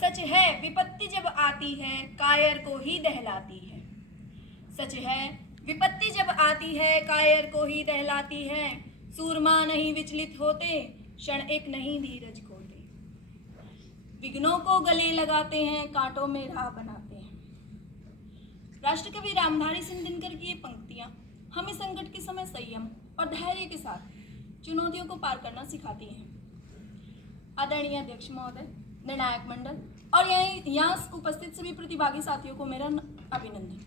सच है विपत्ति जब आती है कायर को ही दहलाती है। सच है विपत्ति जब आती है कायर को ही दहलाती है। सूरमा नहीं विचलित होते, क्षण एक नहीं धीरज खोते। विघ्नों को गले लगाते हैं, कांटों में राह बनाते हैं। राष्ट्रकवि रामधारी सिंह दिनकर की ये पंक्तियां हमें संकट के समय संयम और धैर्य के साथ चुनौतियों को पार करना सिखाती हैं। आदरणीय अध्यक्ष महोदय, निर्णायक मंडल और यहाँ उपस्थित सभी प्रतिभागी साथियों को मेरा अभिनंदन।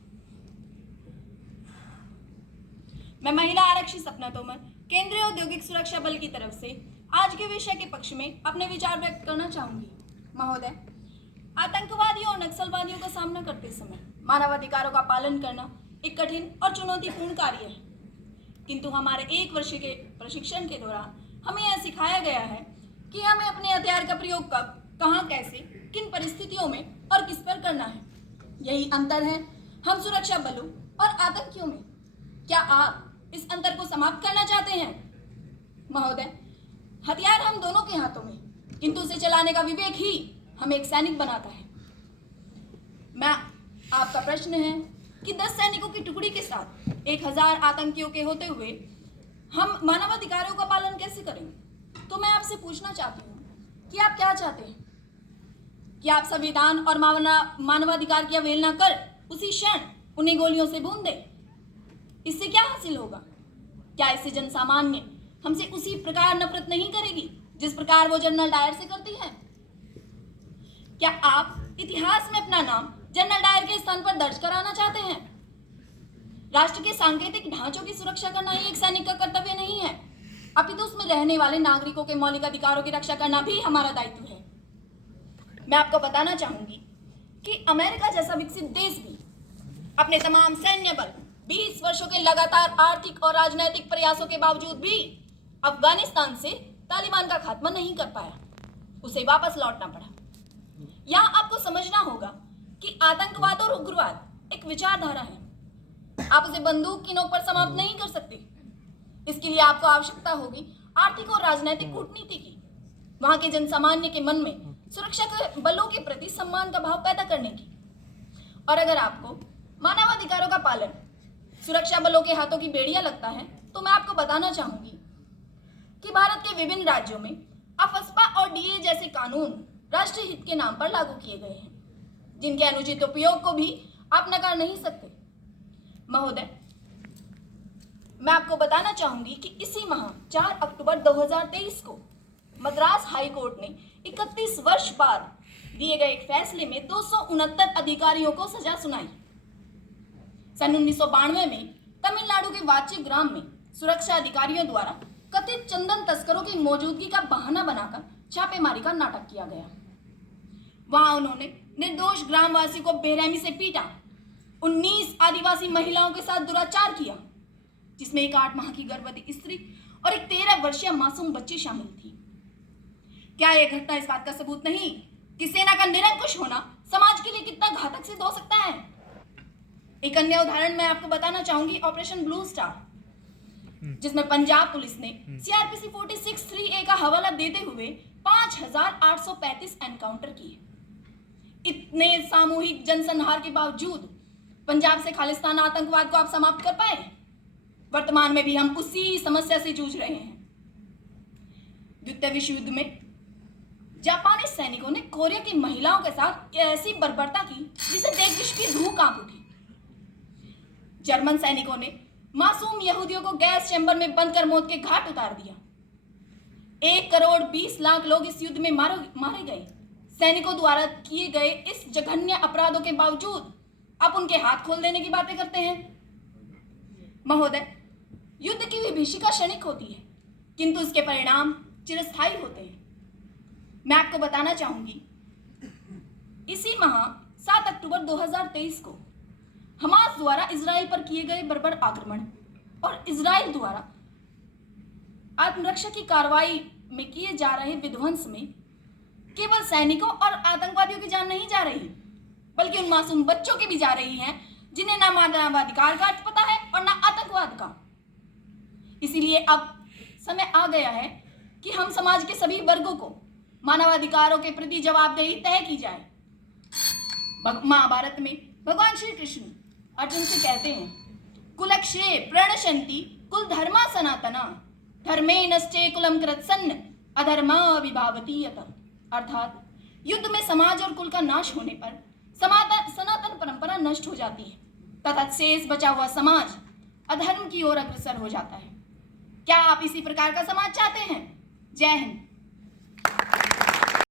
मैं महिला आरक्षी सपना तोमर, केंद्रीय औद्योगिक सुरक्षा बल की तरफ से आज के विषय के पक्ष में अपने विचार व्यक्त करना चाहूंगी। महोदय, आतंकवादियों और नक्सलवादियों का सामना करते समय मानवाधिकारों का पालन करना एक कठिन और चुनौतीपूर्ण कार्य है, किंतु हमारे 1 वर्ष के प्रशिक्षण के दौरान हमें यह सिखाया गया है कि हमें अपने हथियार का प्रयोग कब, कहाँ, कैसे, किन परिस्थितियों में और किस पर करना है। यही अंतर है हम सुरक्षा बलों और आतंकियों में। क्या आप इस अंतर को समाप्त करना चाहते हैं? महोदय, हथियार हम दोनों के हाथों में, किंतु उसे चलाने का विवेक ही हमें एक सैनिक बनाता है। मैं आपका प्रश्न है कि 10 सैनिकों की टुकड़ी के साथ 1000 आतंकियों के होते हुए हम मानवाधिकारों का पालन कैसे करेंगे? तो मैं आपसे पूछना चाहती हूँ कि आप क्या चाहते हैं? कि आप संविधान और मानवाधिकार की अवहेलना कर उसी क्षण उन्हें गोलियों से भून दें? इससे क्या हासिल होगा? क्या इससे जनसामान्य हमसे उसी प्रकार नफरत नहीं करेगी जिस प्रकार वो जनरल डायर से करती है? क्या आप इतिहास में अपना नाम जनरल डायर के स्थान पर दर्ज कराना चाहते हैं? राष्ट्र के सांकेतिक ढांचों की सुरक्षा करना ही एक सैनिक का कर्तव्य नहीं है, अपितु उसमें रहने वाले नागरिकों के मौलिक अधिकारों की रक्षा करना भी हमारा दायित्व है। मैं आपको बताना चाहूंगी कि अमेरिका जैसा विकसित देश भी अपने तमाम सैन्य बल 20 वर्षों के लगातार आर्थिक और राजनैतिक प्रयासों के बावजूद भी अफगानिस्तान से तालिबान का खात्मा नहीं कर पाया, उसे वापस लौटना पड़ा। यहाँ आपको समझना होगा कि आतंकवाद और उग्रवाद एक विचारधारा है, आप उसे बंदूक की नोक पर समाप्त नहीं कर सकते। इसके लिए आपको आवश्यकता होगी आर्थिक और राजनैतिक कूटनीति की, वहां के जनसामान्य के मन में सुरक्षा के बलों के प्रति सम्मान का भाव पैदा करने की। और अगर आपको मानवाधिकारों का पालन सुरक्षा बलों के हाथों की बेड़ियां लगता है, तो मैं आपको बताना चाहूंगी कि भारत के विभिन्न राज्यों में अफस्पा और डीए जैसे कानून राष्ट्रीय हित के नाम पर लागू किए गए हैं, जिनके अनुचित उपयोग को भी आप नकार नहीं सकते। महोदय, मैं आपको बताना चाहूंगी कि इसी माह 4 अक्टूबर 2023 को मद्रास हाई कोर्ट ने 31 वर्ष बाद दिए गए एक फैसले में 269 अधिकारियों को सजा सुनाई। सन 1992 में तमिलनाडु के वाची ग्राम में सुरक्षा अधिकारियों द्वारा कथित चंदन तस्करों की मौजूदगी का बहाना बनाकर छापेमारी का नाटक किया गया। वहां उन्होंने निर्दोष ग्रामवासी को बेरहमी से पीटा, 19 आदिवासी महिलाओं के साथ दुराचार किया, जिसमें एक 8 माह की गर्भवती स्त्री और एक 13 वर्षीय मासूम बच्ची शामिल थी। क्या यह घटना इस बात का सबूत नहीं कि सेना का निरंकुश होना समाज के लिए कितना घातक सिद्ध हो सकता है? एक अन्य उदाहरण मैं आपको बताना चाहूंगी, ऑपरेशन ब्लू स्टार, जिसमें पंजाब पुलिस ने सीआरपीसी 46(3)A का हवाला देते हुए 5835 एनकाउंटर किए। इतने सामूहिक जनसंहार के बावजूद पंजाब से खालिस्तान आतंकवाद को आप समाप्त कर पाए? वर्तमान में भी हम उसी समस्या से जूझ रहे हैं। द्वितीय विश्व युद्ध में जापानी सैनिकों ने कोरिया की महिलाओं के साथ ऐसी बर्बरता की जिसे देख विश्व की रूह कांप उठी। जर्मन सैनिकों ने मासूम यहूदियों को गैस चैम्बर में बंद कर मौत के घाट उतार दिया। 1 करोड़ 20 लाख लोग इस युद्ध में मारे गए। सैनिकों द्वारा किए गए इस जघन्य अपराधों के बावजूद आप उनके हाथ खोल देने की बातें करते हैं। महोदय, युद्ध की विभीषिका क्षणिक होती है, किंतु इसके परिणाम चिरस्थायी होते हैं। मैं आपको बताना चाहूंगी, इसी माह 7 अक्टूबर 2023 को हमास द्वारा इजराइल पर किए गए बर्बर आक्रमण और इजराइल द्वारा आत्मरक्षा की कार्रवाई में किए जा रहे विध्वंस में केवल सैनिकों और आतंकवादियों की जान नहीं जा रही, बल्कि उन मासूम बच्चों की भी जा रही है जिन्हें ना मानवाधिकार का अर्थ पता है और ना आतंकवाद का। इसीलिए अब समय आ गया है कि हम समाज के सभी वर्गों को मानवाधिकारों के प्रति जवाबदेही तय की जाए। महाभारत में भगवान श्री कृष्ण अर्जुन से कहते हैं, कुलक्षये प्रणशन्ति कुल धर्मा सनातना धर्मे नश्चे कुलम कृत्सन्न अधर्मा विभावती यत। अर्थात युद्ध में समाज और कुल का नाश होने पर सनातन परंपरा नष्ट हो जाती है तथा शेष बचा हुआ समाज अधर्म की ओर अग्रसर हो जाता है। क्या आप इसी प्रकार का समाज चाहते हैं? जय हिंद।